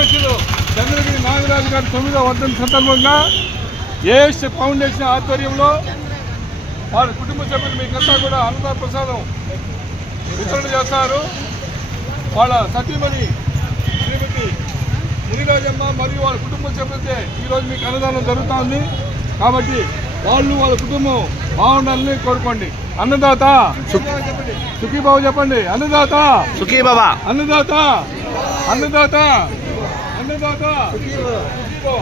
కీర్తిశేషులు చంద్రగిరి నాగరాజు గారి 9వ వర్ధంతి సందర్భంగా ఏఎస్ ఫౌండేషన్ ఆధ్వర్యంలో వాళ్ళ కుటుంబ సభ్యులు మీకంతా కూడా అన్నదాన ప్రసాదం వితరణ చేస్తారు. వాళ్ళ సతీమణి శ్రీమతి మునిరాజమ్మ మరియు వాళ్ళ కుటుంబ సభ్యులతో ఈరోజు మీకు అన్నదానం జరుగుతుంది. కాబట్టి వాళ్ళు వాళ్ళ కుటుంబం బాగుండాలని కోరుకోండి. అన్నదాత సుఖీబాబు చెప్పండి. అన్నదాత సుఖీబాబా. అన్నదాత అన్నదాత అన్నదాత సుఖీబాబా.